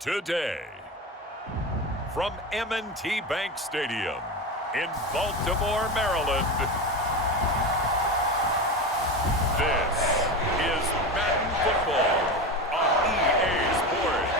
Today, from M&T Bank Stadium in Baltimore, Maryland, this is Madden Football on EA Sports.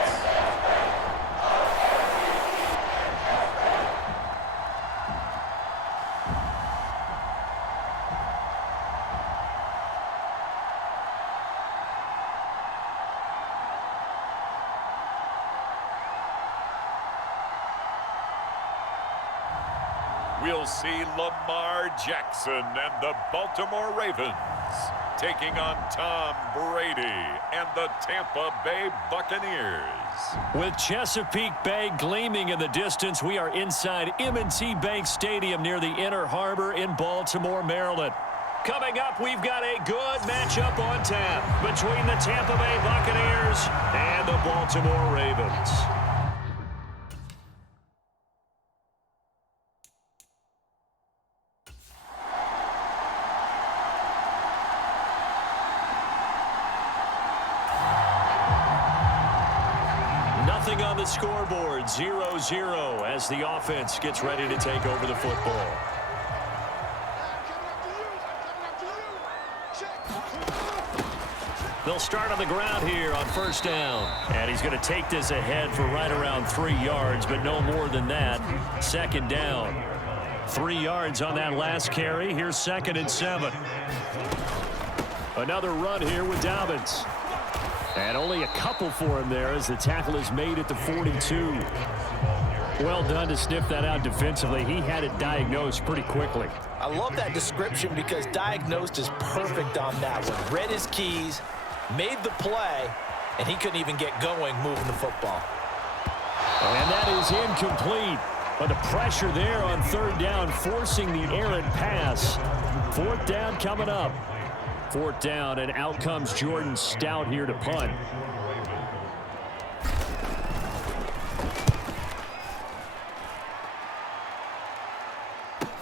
We'll see Lamar Jackson and the Baltimore Ravens taking on Tom Brady and the Tampa Bay Buccaneers. With Chesapeake Bay gleaming in the distance, we are inside M&T Bank Stadium near the Inner Harbor in Baltimore, Maryland. Coming up, we've got a good matchup on tap between the Tampa Bay Buccaneers and the Baltimore Ravens. Nothing on the scoreboard, 0-0 as the offense gets ready to take over the football. They'll start on the ground here on first down. And he's going to take this ahead for right around 3 yards, but no more than that. Second down. 3 yards on that last carry. Here's 2nd and 7. Another run here with Dobbins. And only a couple for him there as the tackle is made at the 42. Well done to sniff that out defensively. He had it diagnosed pretty quickly. I love that description because diagnosed is perfect on that one. Read his keys, made the play, and he couldn't even get going moving the football. And that is incomplete. But the pressure there on third down, forcing the errant pass. Fourth down coming up. Fourth down, and out comes Jordan Stout here to punt.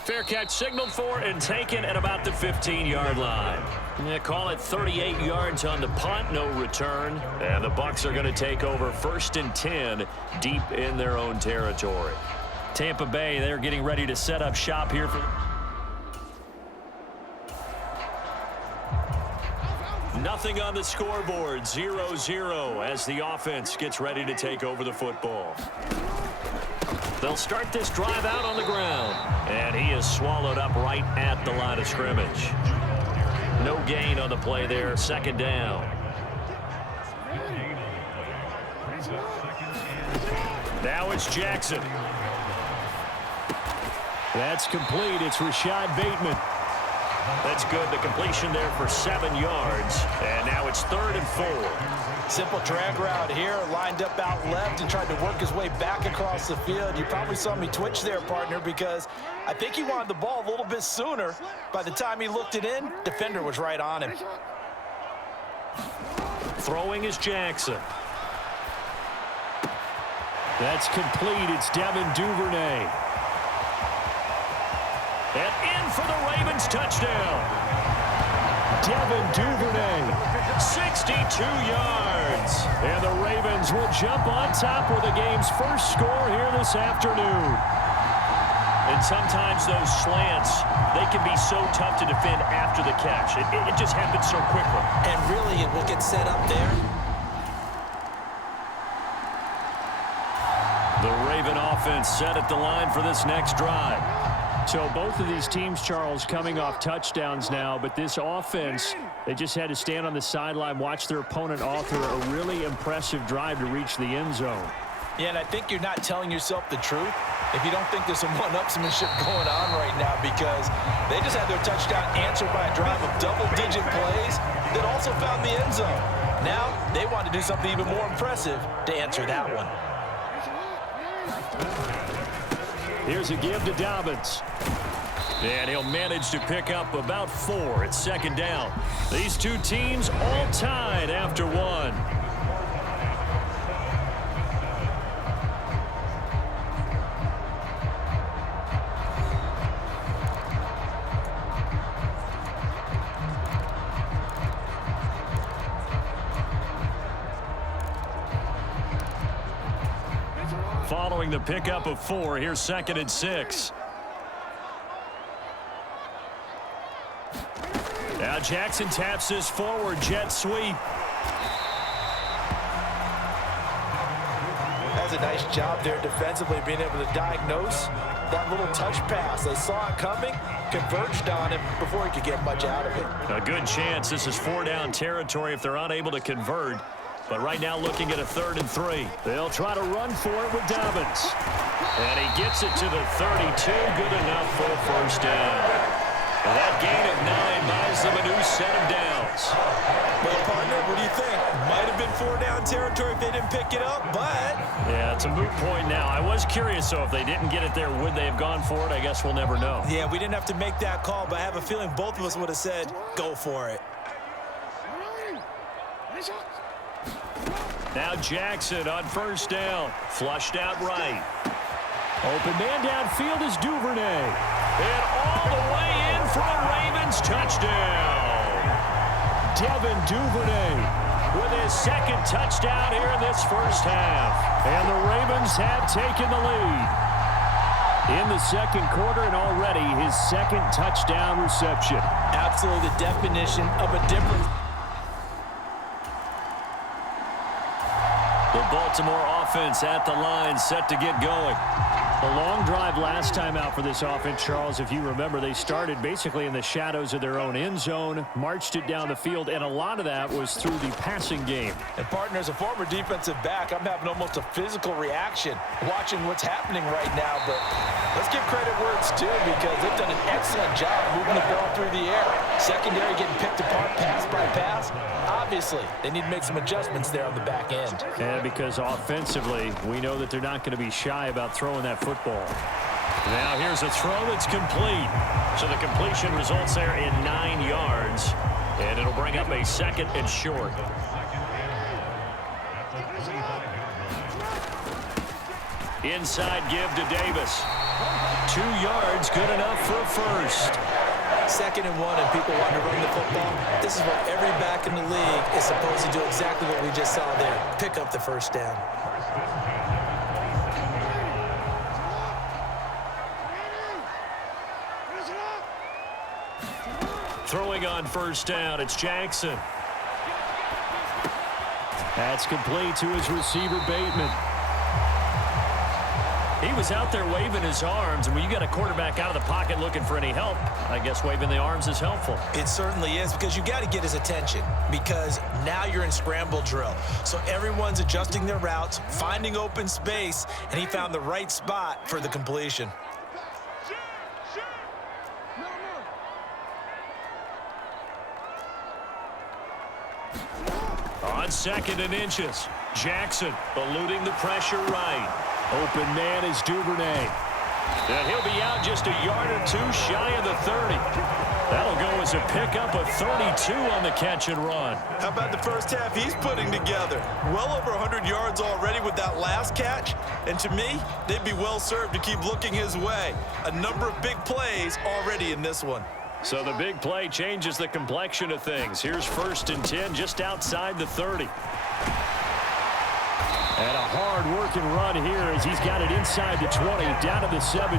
Fair catch signaled for and taken at about the 15-yard line. They call it 38 yards on the punt, no return. And the Bucs are going to take over 1st and 10 deep in their own territory. Tampa Bay, they're getting ready to set up shop here for... Nothing on the scoreboard, 0-0 as the offense gets ready to take over the football. They'll start this drive out on the ground. And he is swallowed up right at the line of scrimmage. No gain on the play there, 2nd down. Now it's Jackson. That's complete. It's Rashad Bateman. That's good. The completion there for 7 yards. And now it's 3rd and 4. Simple drag route here, lined up out left and tried to work his way back across the field. You probably saw me twitch there, partner, because I think he wanted the ball a little bit sooner. By the time he looked it in, defender was right on him. Throwing is Jackson. That's complete. It's Devin Duvernay. And in for the Ravens touchdown. Devin Duvernay, 62 yards. And the Ravens will jump on top with the game's first score here this afternoon. And sometimes those slants, they can be so tough to defend after the catch. It just happens so quickly. And really, it will get set up there. The Raven offense set at the line for this next drive. So both of these teams, Charles, coming off touchdowns now, but this offense, they just had to stand on the sideline, watch their opponent author a really impressive drive to reach the end zone. Yeah, and I think you're not telling yourself the truth. if you don't think there's some one-upsmanship going on right now, because they just had their touchdown answered by a drive of double-digit plays that also found the end zone. Now they want to do something even more impressive to answer that one. Here's a give to Dobbins. And he'll manage to pick up about 4 at second down. These two teams all tied after one. Following the pickup of 4, here's 2nd and 6. Now Jackson taps this forward jet sweep. That's a nice job there defensively, being able to diagnose that little touch pass. They saw it coming, converged on him before he could get much out of it. A good chance this is 4-down territory if they're unable to convert. But right now looking at a 3rd and 3. They'll try to run for it with Dobbins. And he gets it to the 32. Good enough for a first down. And that gain of 9 buys them a new set of downs. Well, partner, what do you think? Might have been 4-down territory if they didn't pick it up, but... Yeah, it's a moot point now. I was curious, though, if they didn't get it there, would they have gone for it? I guess we'll never know. Yeah, we didn't have to make that call, but I have a feeling both of us would have said, go for it. Now Jackson on first down. Flushed out right. Open man downfield is Duvernay. And all the way in for a Ravens touchdown. Devin Duvernay with his 2nd touchdown here in this first half. And the Ravens have taken the lead in the 2nd quarter, and already his 2nd touchdown reception. Absolutely the definition of a difference. The Baltimore offense at the line, set to get going. A long drive last time out for this offense, Charles. If you remember, they started basically in the shadows of their own end zone, marched it down the field, and a lot of that was through the passing game. And, partner, as a former defensive back, I'm having almost a physical reaction watching what's happening right now. But let's give credit where it's due, because they've done an excellent job moving the ball through the air. Secondary getting picked apart pass by pass. Obviously, they need to make some adjustments there on the back end. And because offensively, we know that they're not going to be shy about throwing that football. Now here's a throw that's complete. So the completion results there in 9 yards. And it'll bring up a 2nd and short. Inside give to Davis. 2 yards, good enough for a first. 2nd and 1, and people want to run the football. This is what every back in the league is supposed to do, exactly what we just saw there. Pick up the first down. Throwing on first down, it's Jackson. That's complete to his receiver, Bateman. He was out there waving his arms, and when you got a quarterback out of the pocket looking for any help, I guess waving the arms is helpful. It certainly is, because you got to get his attention, because now you're in scramble drill. So everyone's adjusting their routes, finding open space, and he found the right spot for the completion. On 2nd and inches, Jackson eluding the pressure right. Open man is Duvernay. And he'll be out just a yard or 2 shy of the 30. That'll go as a pickup of 32 on the catch and run. How about the first half he's putting together? Well over 100 yards already with that last catch. And to me, they'd be well served to keep looking his way. A number of big plays already in this one. So the big play changes the complexion of things. Here's 1st and 10 just outside the 30. And a hard-working run here as he's got it inside the 20, down to the 17.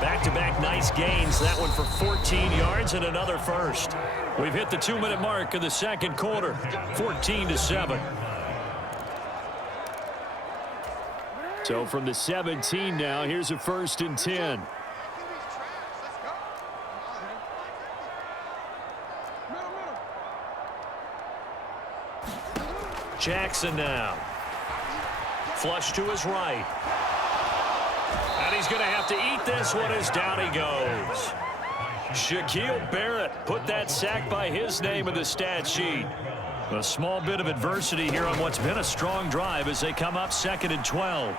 Back-to-back nice gains. That one for 14 yards and another first. We've hit the 2-minute mark of the 2nd quarter, 14-7. So from the 17 now, here's a 1st and 10. Jackson now. Flush to his right. he's going to have to eat this one as down he goes. Shaquille Barrett put that sack by his name in the stat sheet. A small bit of adversity here on what's been a strong drive as they come up 2nd and 12.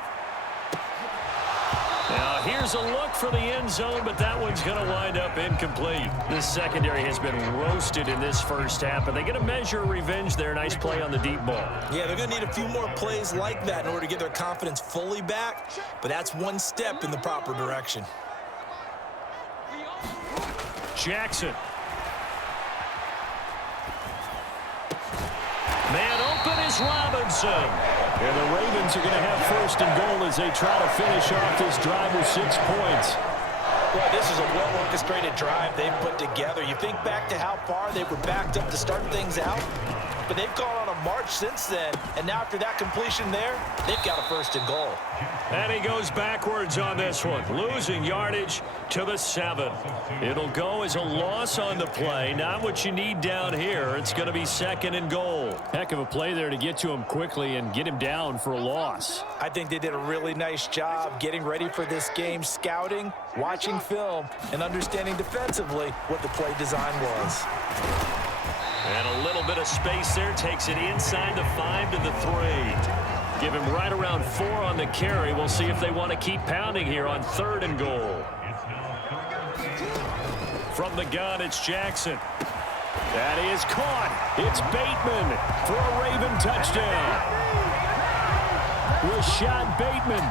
Now, here's a look for the end zone, but that one's going to wind up incomplete. This secondary has been roasted in this first half, and they're going to measure revenge there. Nice play on the deep ball. Yeah, they're going to need a few more plays like that in order to get their confidence fully back, but that's one step in the proper direction. Jackson. Man open is Robinson. And the Ravens are going to have 1st and goal as they try to finish off this drive with 6 points. Well, this is a well-orchestrated drive they've put together. You think back to how far they were backed up to start things out, but they've gone on a march since then, and now after that completion there, they've got a 1st and goal. And he goes backwards on this one, losing yardage to the 7. It'll go as a loss on the play. Not what you need down here. It's going to be 2nd and goal. Heck of a play there to get to him quickly and get him down for a loss. I think they did a really nice job getting ready for this game, scouting, watching film, and understanding defensively what the play design was. And a little bit of space there, takes it inside the 5 to the 3. Give him right around 4 on the carry. We'll see if they want to keep pounding here on 3rd and goal. From the gun, it's Jackson. That is caught. It's Bateman for a Raven touchdown. Rashad Bateman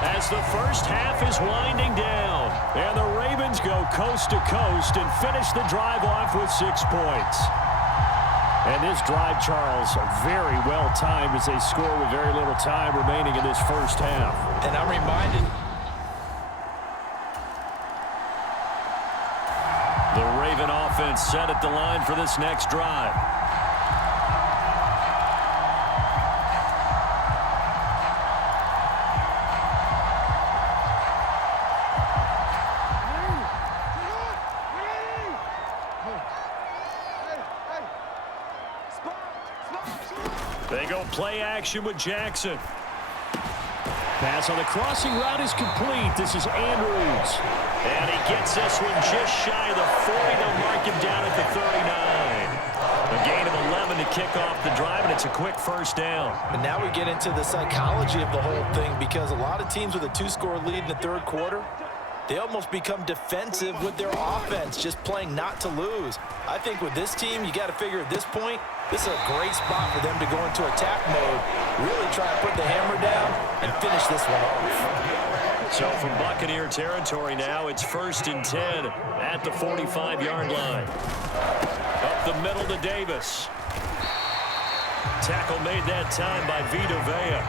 as the first half is winding down. And the Ravens go coast to coast and finish the drive off with 6 points. And this drive, Charles, very well timed as they score with very little time remaining in this first half. And I'm reminded. The Raven offense set at the line for this next drive. They go play action with Jackson. Pass on the crossing route is complete. This is Andrews. And he gets this one just shy of the 40. They'll mark him down at the 39. A gain of 11 to kick off the drive, and it's a quick 1st down. And now we get into the psychology of the whole thing, because a lot of teams with a 2-score lead in the 3rd quarter, they almost become defensive with their offense, just playing not to lose. I think with this team, you got to figure at this point, this is a great spot for them to go into attack mode, really try to put the hammer down and finish this one off. So from Buccaneer territory now, it's 1st and 10 at the 45-yard line. Up the middle to Davis. Tackle made that time by Vita Vea.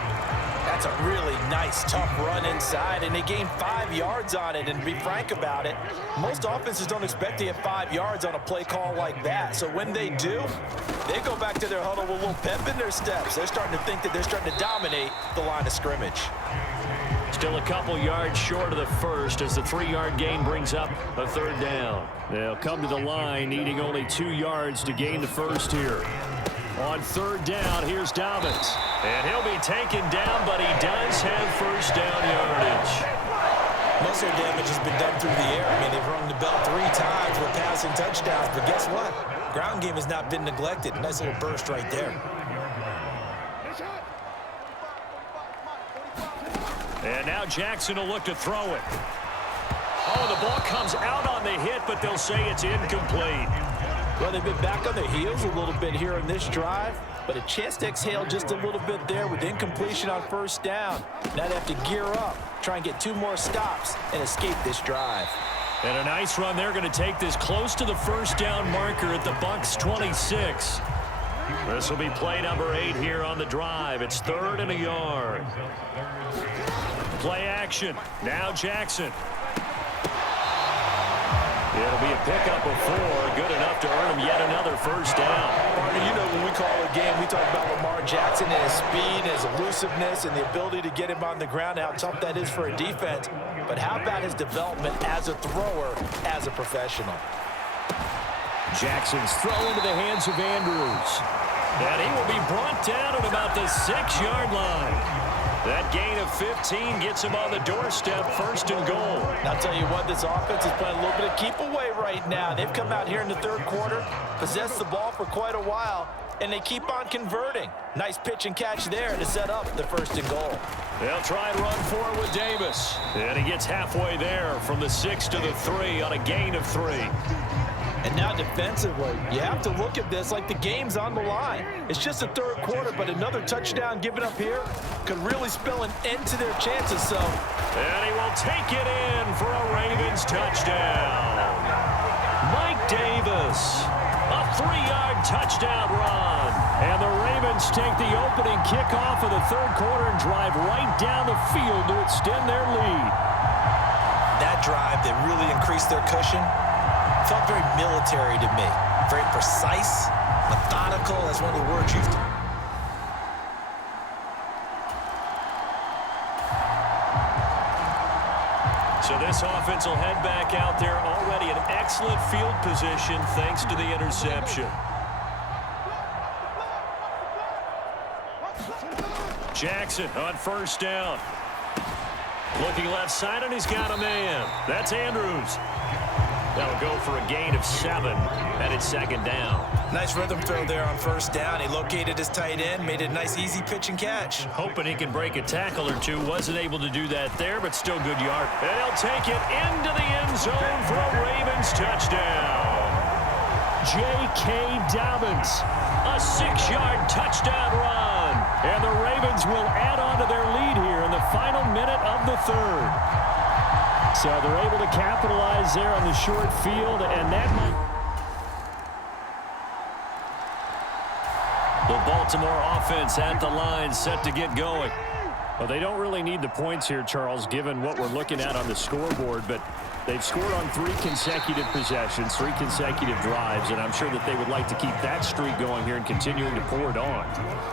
That's a really nice, tough run inside, and they gained 5 yards on it. And to be frank about it, most offenses don't expect to get 5 yards on a play call like that. So when they do, they go back to their huddle with a little pep in their steps. They're starting to think that they're starting to dominate the line of scrimmage. Still a couple yards short of the 1st as the 3-yard gain brings up a 3rd down. They'll come to the line needing only 2 yards to gain the 1st here. On 3rd down, here's Dobbins. And he'll be taken down, but he does have 1st down yardage. Most of their damage has been done through the air. I mean, they've rung the bell 3 times with passing touchdowns, but guess what? Ground game has not been neglected. Nice little burst right there. And now Jackson will look to throw it. Oh, the ball comes out on the hit, but they'll say it's incomplete. Well, they've been back on their heels a little bit here in this drive, but a chance to exhale just a little bit there with incompletion on 1st down. Now they have to gear up, try and get 2 more stops and escape this drive. And a nice run. They're going to take this close to the 1st down marker at the Bucs 26. This will be play number 8 here on the drive. It's 3rd and a yard. Play action. Now Jackson. It'll be a pickup of 4, good enough to earn him yet another 1st down. Partner, you know when we call a game, we talk about Lamar Jackson and his speed, his elusiveness, and the ability to get him on the ground, how tough that is for a defense. But how about his development as a thrower, as a professional? Jackson's throw into the hands of Andrews. And he will be brought down at about the 6-yard line. That gain of 15 gets him on the doorstep, 1st and goal. And I'll tell you what, this offense is playing a little bit of keep away right now. They've come out here in the 3rd quarter, possessed the ball for quite a while, and they keep on converting. Nice pitch and catch there to set up the 1st and goal. They'll try and run forward with Davis. And he gets halfway there from the 6 to the 3 on a gain of 3. And now defensively, you have to look at this like the game's on the line. It's just the 3rd quarter, but another touchdown given up here could really spell an end to their chances. So, and he will take it in for a Ravens touchdown. Mike Davis, a 3-yard touchdown run. And the Ravens take the opening kickoff of the 3rd quarter and drive right down the field to extend their lead. That drive that really increased their cushion felt very military to me. Very precise, methodical. That's one of the words used. So this offense will head back out there, already in excellent field position thanks to the interception. Jackson on 1st down. Looking left side, and he's got a man. That's Andrews. That'll go for a gain of 7, and it's 2nd down. Nice rhythm throw there on 1st down. He located his tight end, made it a nice easy pitch and catch. Hoping he can break a tackle or two. Wasn't able to do that there, but still good yard. And he'll take it into the end zone for a Ravens touchdown. J.K. Dobbins, a 6-yard touchdown run. And the Ravens will add on to their lead here in the final minute of the 3rd. So they're able to capitalize there on the short field, and that might... The Baltimore offense at the line, set to get going. Well, they don't really need the points here, Charles, given what we're looking at on the scoreboard, but they've scored on 3 consecutive possessions, 3 consecutive drives, and I'm sure that they would like to keep that streak going here and continuing to pour it on.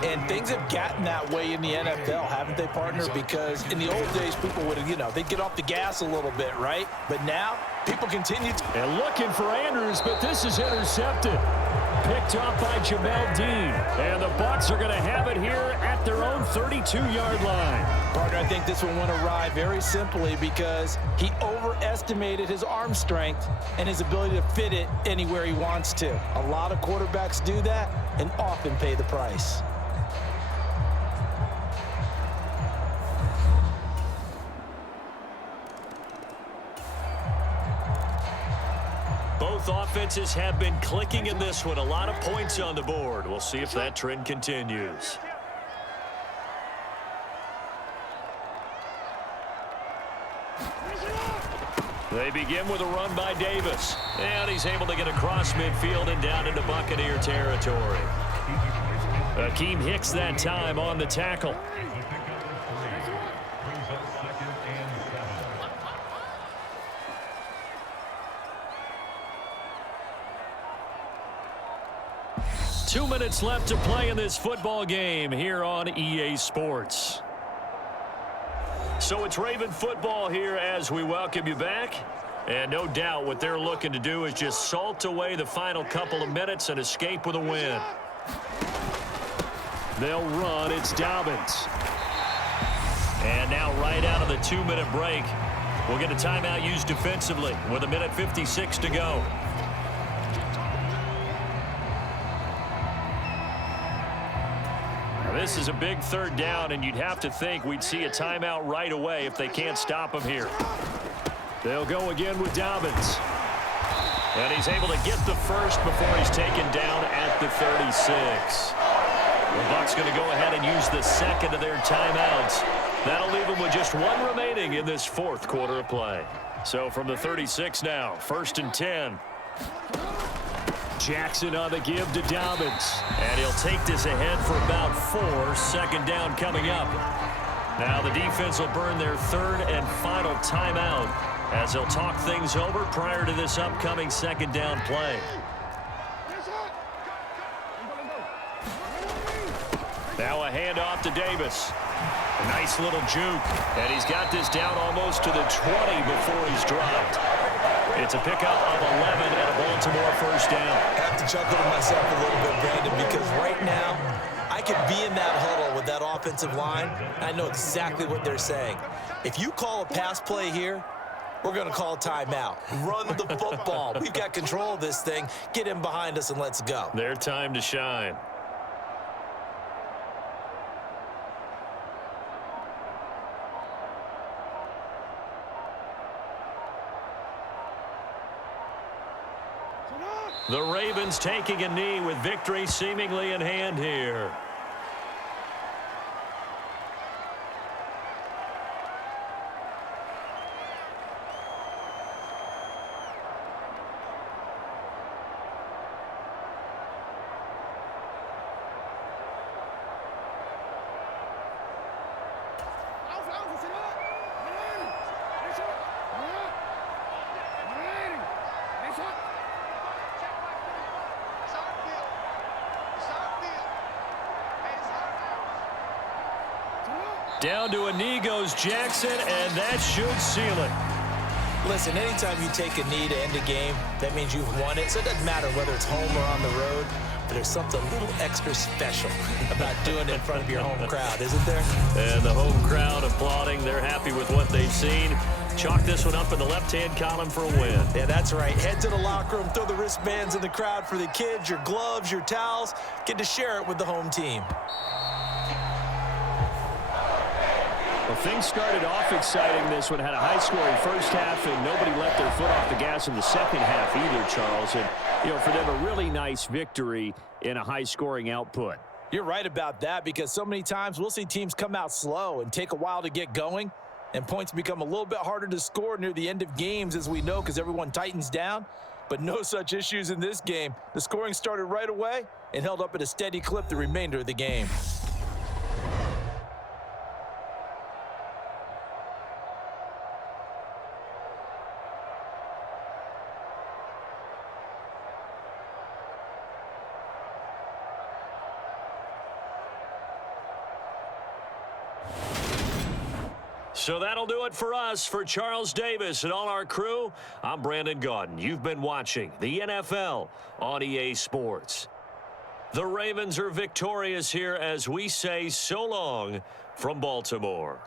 And things have gotten that way in the NFL, haven't they, partner? Because in the old days, people would have, they'd get off the gas a little bit, right? But now, people continue to... And looking for Andrews, but this is intercepted. Picked off by Jamel Dean. And the Bucs are going to have it here at their own 32-yard line. Partner, I think this one went awry very simply because he overestimated his arm strength and his ability to fit it anywhere he wants to. A lot of quarterbacks do that and often pay the price. Both offenses have been clicking in this one. A lot of points on the board. We'll see if that trend continues. They begin with a run by Davis. And he's able to get across midfield and down into Buccaneer territory. Akeem Hicks that time on the tackle. Two minutes left to play in this football game here on EA Sports. So it's Raven football here as we welcome you back. And no doubt what they're looking to do is just salt away the final couple of minutes and escape with a win. They'll run. It's Dobbins. And now right out of the 2-minute break, we'll get a timeout used defensively with 1:56 to go. This is a big 3rd down, and you'd have to think we'd see a timeout right away if they can't stop him here. They'll go again with Dobbins. And he's able to get the first before he's taken down at the 36. The Bucs going to go ahead and use the 2nd of their timeouts. That'll leave them with just 1 remaining in this 4th quarter of play. So from the 36 now, 1st and 10. Jackson on the give to Dobbins. And he'll take this ahead for about 4. 2nd down coming up. Now the defense will burn their 3rd and final timeout as they'll talk things over prior to this upcoming 2nd down play. Now a handoff to Davis. A nice little juke. And he's got this down almost to the 20 before he's dropped. It's a pickup of 11 and a Baltimore 1st down. I have to chuckle to myself a little bit, Brandon, because right now I could be in that huddle with that offensive line. I know exactly what they're saying. If you call a pass play here, we're going to call timeout. Run the football. We've got control of this thing. Get him behind us and let's go. Their time to shine. The Ravens taking a knee with victory seemingly in hand here. Down to a knee goes Jackson, and that should seal it. Listen, anytime you take a knee to end a game, that means you've won it. So it doesn't matter whether it's home or on the road, but there's something a little extra special about doing it in front of your home crowd, isn't there? And the home crowd applauding. They're happy with what they've seen. Chalk this one up in the left-hand column for a win. Yeah, that's right. Head to the locker room, throw the wristbands in the crowd for the kids, your gloves, your towels. Get to share it with the home team. Well, things started off exciting. This one had a high-scoring first half, and nobody let their foot off the gas in the second half either, Charles. And, for them, a really nice victory in a high-scoring output. You're right about that, because so many times we'll see teams come out slow and take a while to get going, and points become a little bit harder to score near the end of games, as we know, because everyone tightens down. But no such issues in this game. The scoring started right away and held up at a steady clip the remainder of the game. So that'll do it for us. For Charles Davis and all our crew, I'm Brandon Gaudin. You've been watching the NFL on EA Sports. The Ravens are victorious here as we say so long from Baltimore.